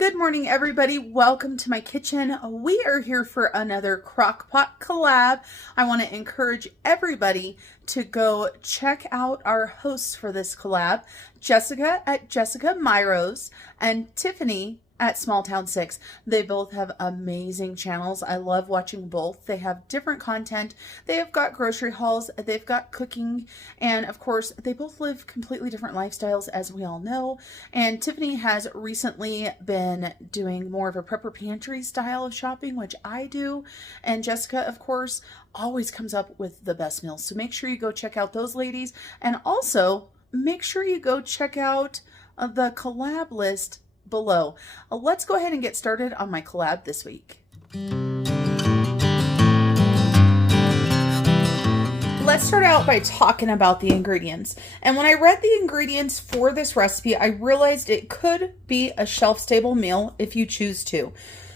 Good morning, everybody. Welcome to my kitchen. We are here for another Crockpot collab. I want to encourage everybody to go check out our hosts for this collab, Jessica at Jessica Myrose and Tiffany at Small Town Six. They both have amazing channels. I love watching both. They have different content. They have got grocery hauls, they've got cooking, and of course, they both live completely different lifestyles, as we all know. And Tiffany has recently been doing more of a prepper pantry style of shopping, which I do. And Jessica, of course, always comes up with the best meals. So make sure you go check out those ladies. And also, make sure you go check out the collab list below. Let's go ahead and get started on my collab this week. Let's start out by talking about the ingredients. And when I read the ingredients for this recipe, I realized it could be a shelf-stable meal if you choose to.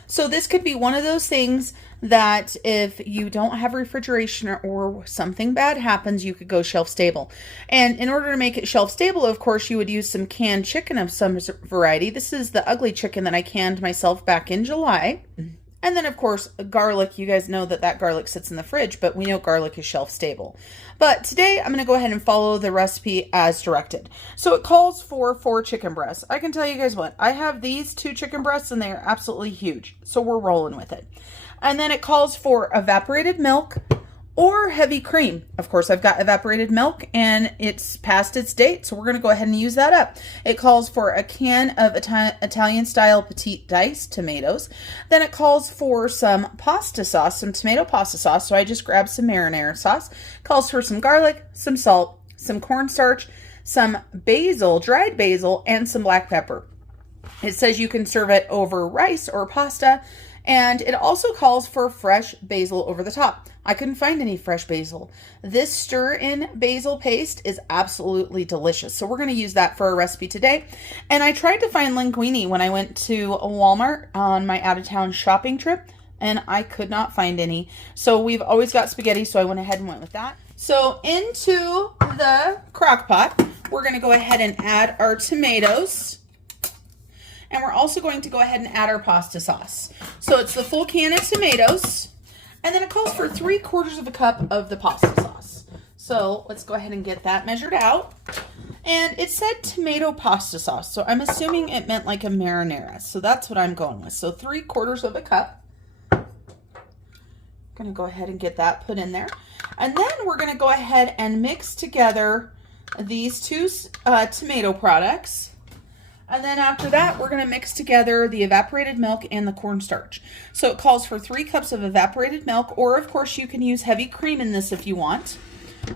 So this could be one of those things that if you don't have refrigeration or something bad happens, you could go shelf stable. And in order to make it shelf stable, of course, you would use some canned chicken of some variety. This is the ugly chicken that I canned myself back in July. And then, of course, garlic. You guys know that garlic sits in the fridge, but we know garlic is shelf stable. But today, I'm going to go ahead and follow the recipe as directed. So it calls for 4 chicken breasts. I can tell you guys what, I have these 2 chicken breasts, and they are absolutely huge. So we're rolling with it. And then it calls for evaporated milk or heavy cream. Of course, I've got evaporated milk and it's past its date, so we're going to go ahead and use that up. It calls for a can of Italian style petite diced tomatoes. Then it calls for some pasta sauce, some tomato pasta sauce. So I just grabbed some marinara sauce. It calls for some garlic, some salt, some cornstarch, some basil, dried basil, and some black pepper. It says you can serve it over rice or pasta. And it also calls for fresh basil over the top. I couldn't find any fresh basil. This stir-in basil paste is absolutely delicious. So we're going to use that for our recipe today. And I tried to find linguine when I went to Walmart on my out-of-town shopping trip, and I could not find any. So we've always got spaghetti, so I went ahead and went with that. So into the crock pot, we're going to go ahead and add our tomatoes. And we're also going to go ahead and add our pasta sauce. So it's the full can of tomatoes. And then it calls for 3/4 of a cup of the pasta sauce. So let's go ahead and get that measured out. And it said tomato pasta sauce. So I'm assuming it meant like a marinara. So that's what I'm going with. So 3/4 of a cup. I'm going to go ahead and get that put in there. And then we're going to go ahead and mix together these 2 tomato products. And then after that, we're going to mix together the evaporated milk and the cornstarch. So it calls for 3 cups of evaporated milk, or of course you can use heavy cream in this if you want.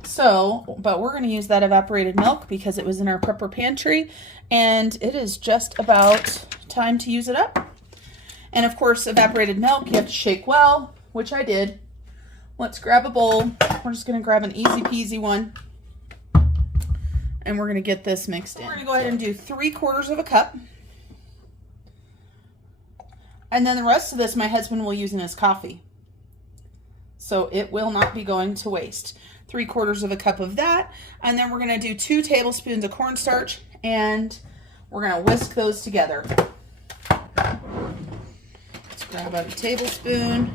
So, but we're going to use that evaporated milk because it was in our prepper pantry, and it is just about time to use it up. And of course, evaporated milk, you have to shake well, which I did. Let's grab a bowl. We're just going to grab an easy peasy one. And we're going to get this mixed in. We're going to go ahead and do 3/4 of a cup. And then the rest of this, my husband will use in his coffee. So it will not be going to waste. 3/4 of a cup of that. And then we're going to do 2 tablespoons of cornstarch. And we're going to whisk those together. Let's grab out a tablespoon.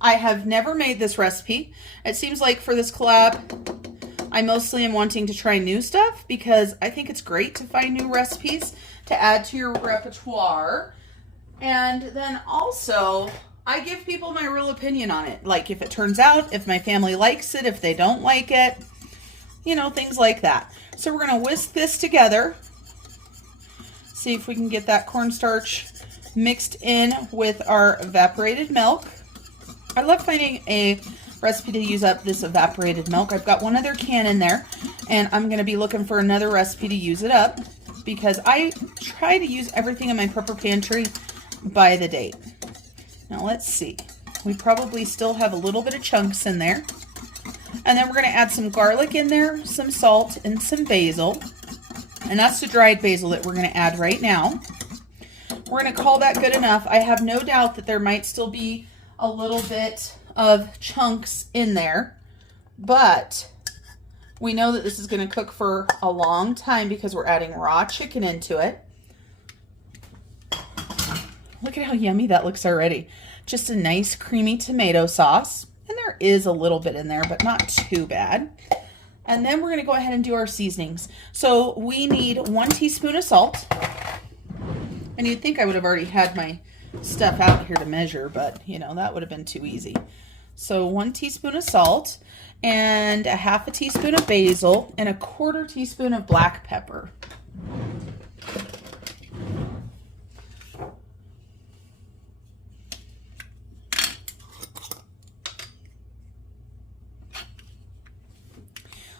I have never made this recipe. It seems like for this collab, I mostly am wanting to try new stuff because I think it's great to find new recipes to add to your repertoire. And then also, I give people my real opinion on it. Like if it turns out, if my family likes it, if they don't like it, you know, things like that. So we're going to whisk this together. See if we can get that cornstarch mixed in with our evaporated milk. I love finding a recipe to use up this evaporated milk. I've got one other can in there, and I'm going to be looking for another recipe to use it up because I try to use everything in my prepper pantry by the date. Now let's see. We probably still have a little bit of chunks in there. And then we're going to add some garlic in there, some salt, and some basil. And that's the dried basil that we're going to add right now. We're going to call that good enough. I have no doubt that there might still be a little bit of chunks in there, but we know that this is going to cook for a long time because we're adding raw chicken into it. Look at how yummy that looks already. Just a nice creamy tomato sauce. And there is a little bit in there, but not too bad. And then we're going to go ahead and do our seasonings. So we need 1 teaspoon of salt. And you'd think I would have already had my stuff out here to measure, but you know, that would have been too easy. So 1 teaspoon of salt and a half a teaspoon of basil and a 1/4 teaspoon of black pepper.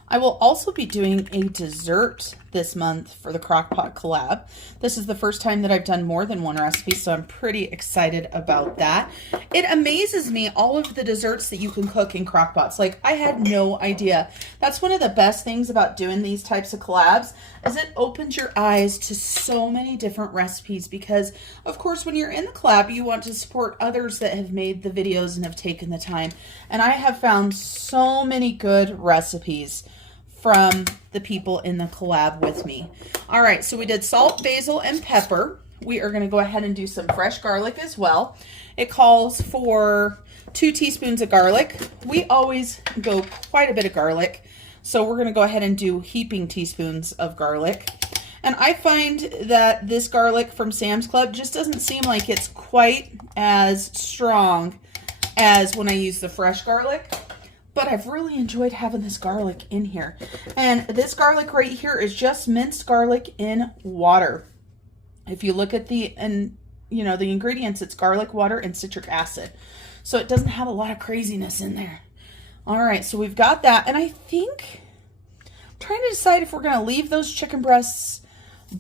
I will also be doing a dessert this month for the Crockpot Collab. This is the first time that I've done more than 1 recipe, so I'm pretty excited about that. It amazes me all of the desserts that you can cook in Crockpots. Like, I had no idea. That's one of the best things about doing these types of collabs, is it opens your eyes to so many different recipes, because of course when you're in the collab you want to support others that have made the videos and have taken the time. And I have found so many good recipes from the people in the collab with me. All right, so we did salt, basil, and pepper. We are going to go ahead and do some fresh garlic as well. It calls for 2 teaspoons of garlic. We always go quite a bit of garlic, so we're going to go ahead and do heaping teaspoons of garlic. And I find that this garlic from Sam's Club just doesn't seem like it's quite as strong as when I use the fresh garlic. But I've really enjoyed having this garlic in here. And this garlic right here is just minced garlic in water. If you look at the ingredients, it's garlic, water, and citric acid. So it doesn't have a lot of craziness in there. All right, so we've got that. And I think I'm trying to decide if we're going to leave those chicken breasts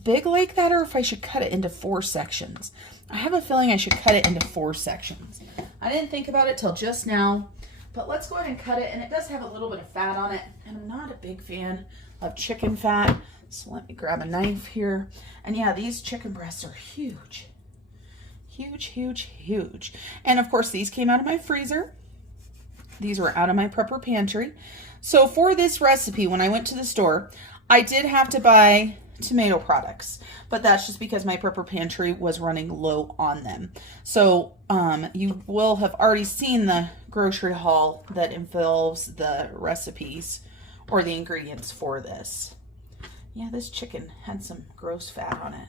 big like that or if I should cut it into 4 sections. I have a feeling I should cut it into 4 sections. I didn't think about it till just now. But let's go ahead and cut it, and it does have a little bit of fat on it, and I'm not a big fan of chicken fat, so let me grab a knife here. And yeah, these chicken breasts are huge. Huge, huge, huge. And of course, these came out of my freezer. These were out of my prepper pantry. So for this recipe, when I went to the store, I did have to buy tomato products, but that's just because my prepper pantry was running low on them. So you will have already seen the grocery haul that involves the recipes or the ingredients for this. Yeah, this chicken had some gross fat on it.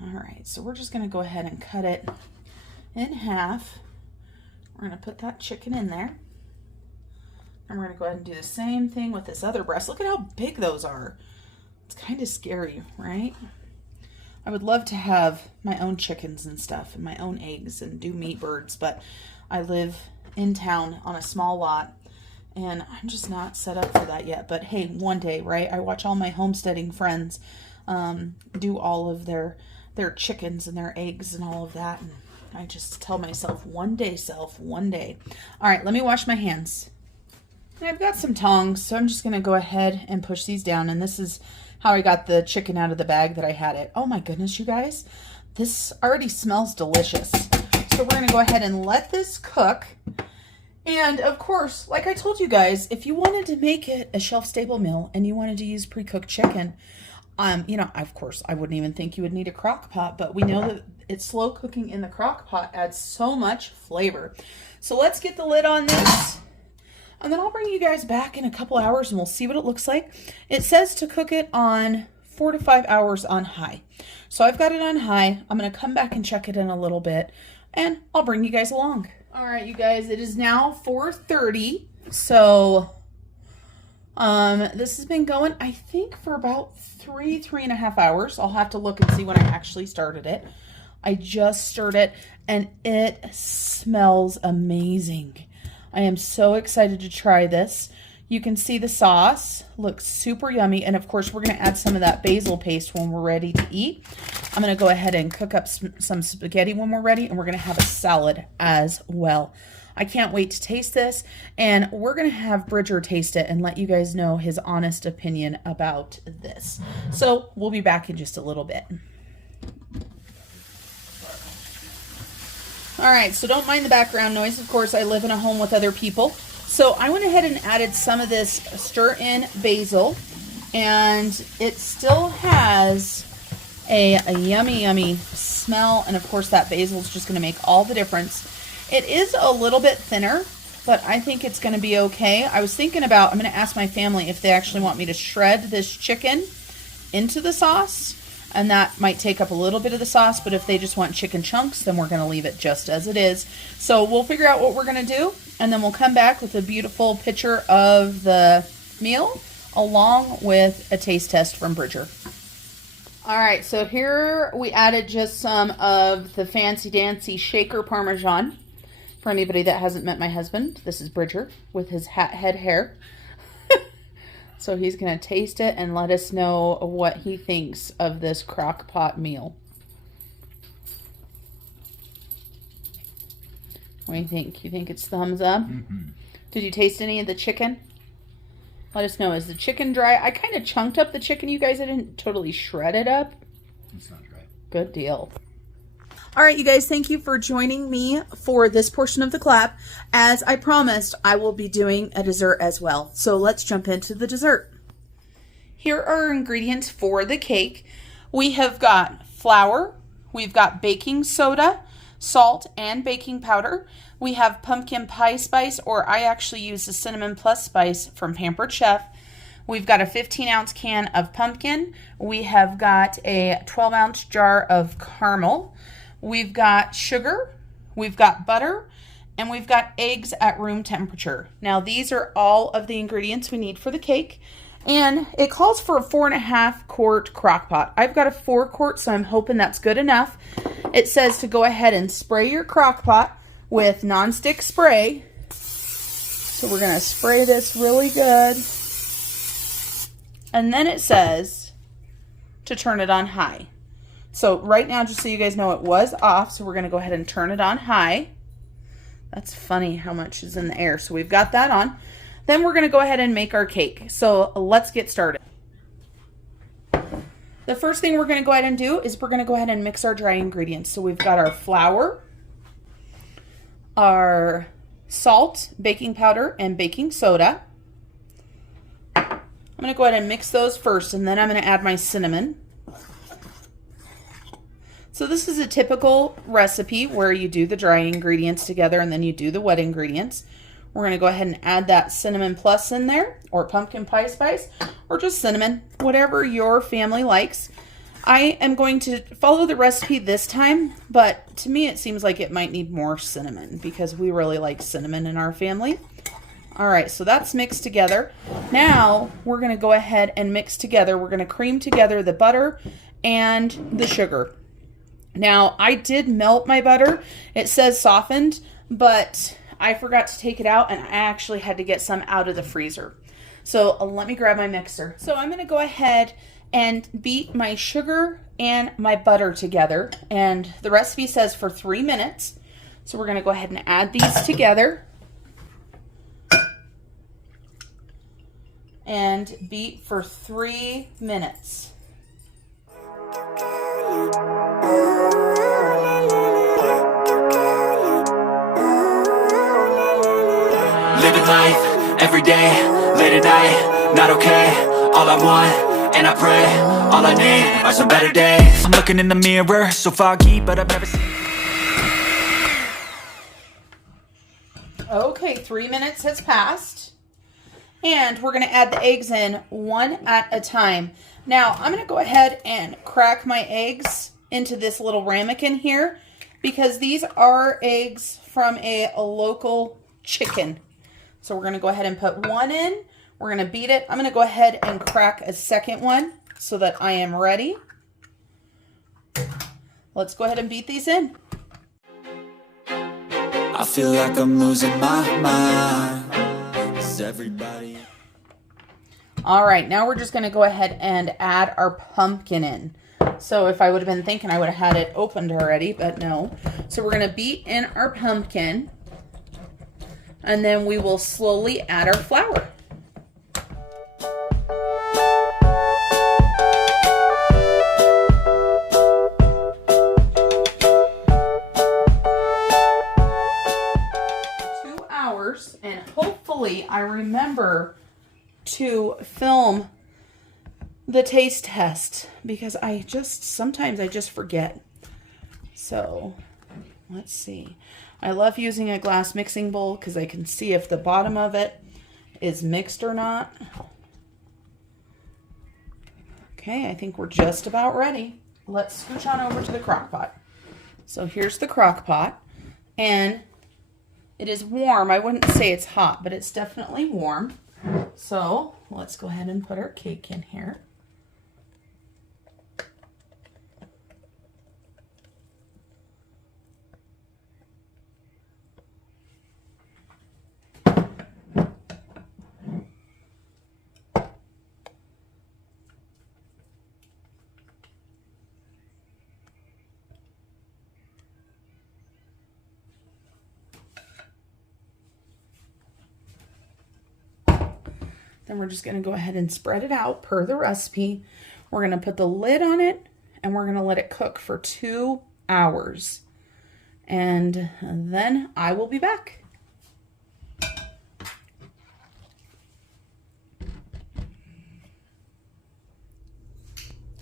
All right, so we're just going to go ahead and cut it in half. We're going to put that chicken in there. And we're going to go ahead and do the same thing with this other breast. Look at how big those are. It's kind of scary, right? I would love to have my own chickens and stuff and my own eggs and do meat birds, but I live in town on a small lot and I'm just not set up for that yet. But hey, one day, right? I watch all my homesteading friends do all of their chickens and their eggs and all of that. And I just tell myself, one day, self, one day. All right, let me wash my hands. And I've got some tongs, so I'm just going to go ahead and push these down. And this is how I got the chicken out of the bag that I had it. Oh my goodness, you guys. This already smells delicious. So we're going to go ahead and let this cook. And of course, like I told you guys, if you wanted to make it a shelf-stable meal and you wanted to use pre-cooked chicken, of course, I wouldn't even think you would need a crock pot, but we know that it's slow cooking in the crock pot adds so much flavor. So let's get the lid on this. And then I'll bring you guys back in a couple hours and we'll see what it looks like. It says to cook it on 4 to 5 hours on high. So I've got it on high. I'm going to come back and check it in a little bit and I'll bring you guys along. All right, you guys, it is now 4:30. So this has been going, I think, for about 3.5 hours. I'll have to look and see when I actually started it. I just stirred it and it smells amazing. I am so excited to try this. You can see the sauce looks super yummy. And of course, we're going to add some of that basil paste when we're ready to eat. I'm going to go ahead and cook up some spaghetti when we're ready. And we're going to have a salad as well. I can't wait to taste this. And we're going to have Bridger taste it and let you guys know his honest opinion about this. So we'll be back in just a little bit. All right, so don't mind the background noise. Of course, I live in a home with other people. So I went ahead and added some of this stir-in basil, and it still has a yummy, yummy smell. And of course that basil is just going to make all the difference. It is a little bit thinner, but I think it's going to be okay. I was thinking about, I'm going to ask my family if they actually want me to shred this chicken into the sauce, and that might take up a little bit of the sauce, but if they just want chicken chunks, then we're going to leave it just as it is. So we'll figure out what we're going to do, and then we'll come back with a beautiful picture of the meal along with a taste test from Bridger. All right, so here we added just some of the fancy dancy shaker Parmesan. For anybody that hasn't met my husband, this is Bridger with his head hair. So he's going to taste it and let us know what he thinks of this crock pot meal. What do you think? You think it's thumbs up? Mm-hmm. Did you taste any of the chicken? Let us know. Is the chicken dry? I kind of chunked up the chicken, you guys. I didn't totally shred it up. It's not dry. Good deal. All right, you guys, thank you for joining me for this portion of the collab. As I promised, I will be doing a dessert as well. So let's jump into the dessert. Here are our ingredients for the cake. We have got flour, we've got baking soda, salt, and baking powder. We have pumpkin pie spice, or I actually use the cinnamon plus spice from Pampered Chef. We've got a 15-ounce can of pumpkin. We have got a 12-ounce jar of caramel. We've got sugar, we've got butter, and we've got eggs at room temperature. Now, these are all of the ingredients we need for the cake, and it calls for a 4.5 quart crock pot. I've got a 4 quart, so I'm hoping that's good enough. It says to go ahead and spray your crock pot with nonstick spray. So we're going to spray this really good. And then it says to turn it on high. So right now, just so you guys know, it was off, so we're going to go ahead and turn it on high. That's funny how much is in the air. So we've got that on. Then we're going to go ahead and make our cake. So let's get started. The first thing we're going to go ahead and do is we're going to go ahead and mix our dry ingredients. So we've got our flour, our salt, baking powder, and baking soda. I'm going to go ahead and mix those first, and then I'm going to add my cinnamon. So this is a typical recipe where you do the dry ingredients together and then you do the wet ingredients. We're going to go ahead and add that cinnamon plus in there, or pumpkin pie spice, or just cinnamon, whatever your family likes. I am going to follow the recipe this time, but to me it seems like it might need more cinnamon because we really like cinnamon in our family. All right, so that's mixed together. Now we're going to go ahead and mix together. We're going to cream together the butter and the sugar. Now, I did melt my butter. It says softened, but I forgot to take it out, and I actually had to get some out of the freezer. So let me grab my mixer. So I'm going to go ahead and beat my sugar and my butter together, and the recipe says for 3 minutes. So we're going to go ahead and add these together and beat for 3 minutes. Living life, every day, late at night, not okay. All I want, and I pray, all I need are some better days. I'm looking in the mirror, so foggy, but I've never seen. Okay, 3 minutes has passed. And we're going to add the eggs in one at a time. Now, I'm going to go ahead and crack my eggs into this little ramekin here, because these are eggs from a local chicken. So we're going to go ahead and put one in. We're going to beat it. I'm going to go ahead and crack a second one so that I am ready. Let's go ahead and beat these in. I feel like I'm losing my mind. Is everybody... All right, now we're just going to go ahead and add our pumpkin in. So if I would have been thinking, I would have had it opened already, but no. So we're going to beat in our pumpkin, and then we will slowly add our flour. And hopefully I remember to film the taste test, because sometimes I just forget. So let's see. I love using a glass mixing bowl because I can see if the bottom of it is mixed or not. Okay, I think we're just about ready. Let's scooch on over to the crock pot. So here's the crock pot, and it is warm. I wouldn't say it's hot, but it's definitely warm. So let's go ahead and put our cake in here. Then we're just going to go ahead and spread it out per the recipe. We're going to put the lid on it and we're going to let it cook for 2 hours. And then I will be back.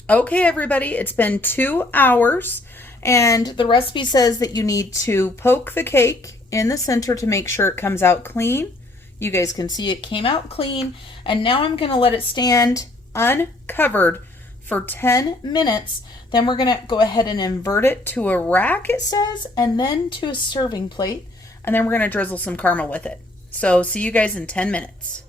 Okay, everybody, it's been 2 hours and the recipe says that you need to poke the cake in the center to make sure it comes out clean. You guys can see it came out clean. And now I'm going to let it stand uncovered for 10 minutes. Then we're going to go ahead and invert it to a rack, it says, and then to a serving plate. And then we're going to drizzle some caramel with it. So see you guys in 10 minutes.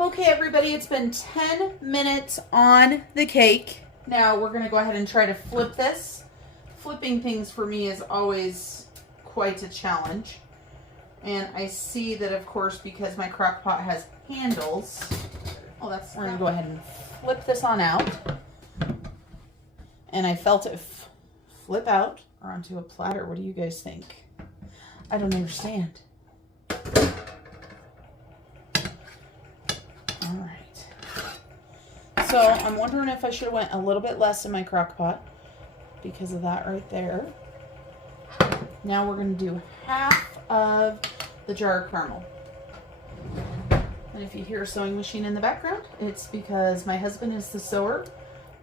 Okay, everybody, it's been 10 minutes on the cake. Now we're going to go ahead and try to flip this. Flipping things for me is always quite a challenge. And I see that, of course, because my crock pot has handles, we're going to go ahead and flip this on out. And I felt it flip out or onto a platter. What do you guys think? I don't understand. All right. So I'm wondering if I should have went a little bit less in my crock pot because of that right there. Now we're going to do half of the jar of caramel. And if you hear a sewing machine in the background, it's because my husband is the sewer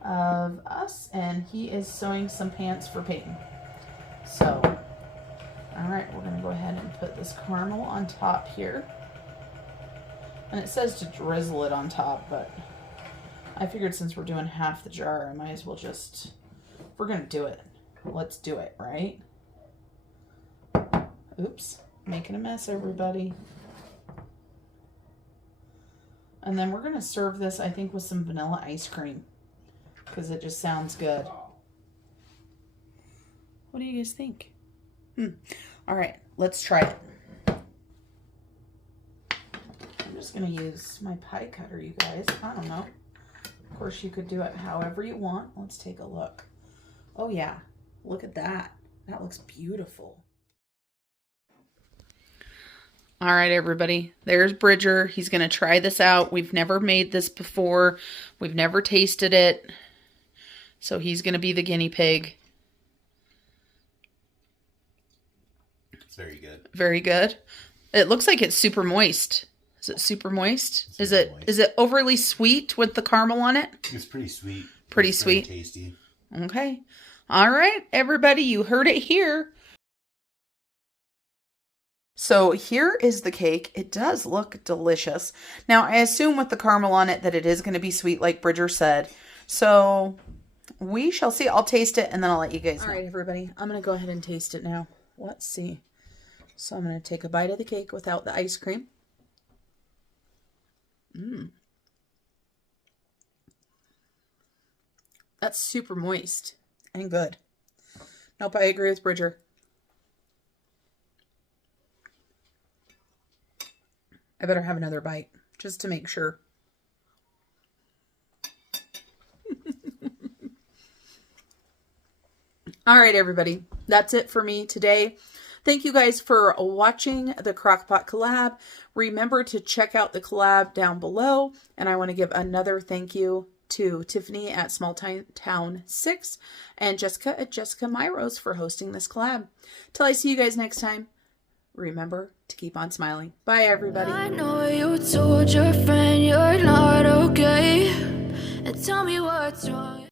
of us and he is sewing some pants for Peyton. So, all right, we're going to go ahead and put this caramel on top here. And it says to drizzle it on top, but I figured since we're doing half the jar, I might as well just, if we're going to do it, let's do it, right? Oops, making a mess, everybody. And then we're going to serve this, I think, with some vanilla ice cream because it just sounds good. What do you guys think? All right, let's try it. I'm just going to use my pie cutter, you guys. I don't know. Of course, you could do it however you want. Let's take a look. Oh, yeah. Look at that. That looks beautiful. All right, everybody, there's Bridger. He's going to try this out. We've never made this before. We've never tasted it. So he's going to be the guinea pig. It's very good. Very good. It looks like it's super moist. Is it super moist? Is it overly sweet with the caramel on it? It's pretty sweet. Pretty sweet. Very tasty. Okay. All right, everybody, you heard it here. So here is the cake. It does look delicious. Now, I assume with the caramel on it that it is going to be sweet like Bridger said. So we shall see. I'll taste it and then I'll let you guys know. All right, everybody. I'm going to go ahead and taste it now. Let's see. So I'm going to take a bite of the cake without the ice cream. That's super moist and good. Nope, I agree with Bridger. I better have another bite just to make sure. All right, everybody. That's it for me today. Thank you guys for watching the Crockpot Collab. Remember to check out the collab down below. And I want to give another thank you to Tiffany at Town 6 and Jessica at Jessica Myrose for hosting this collab. Till I see you guys next time, remember to keep on smiling. Bye, everybody. I know you told your friend you're not okay, and tell me what's wrong.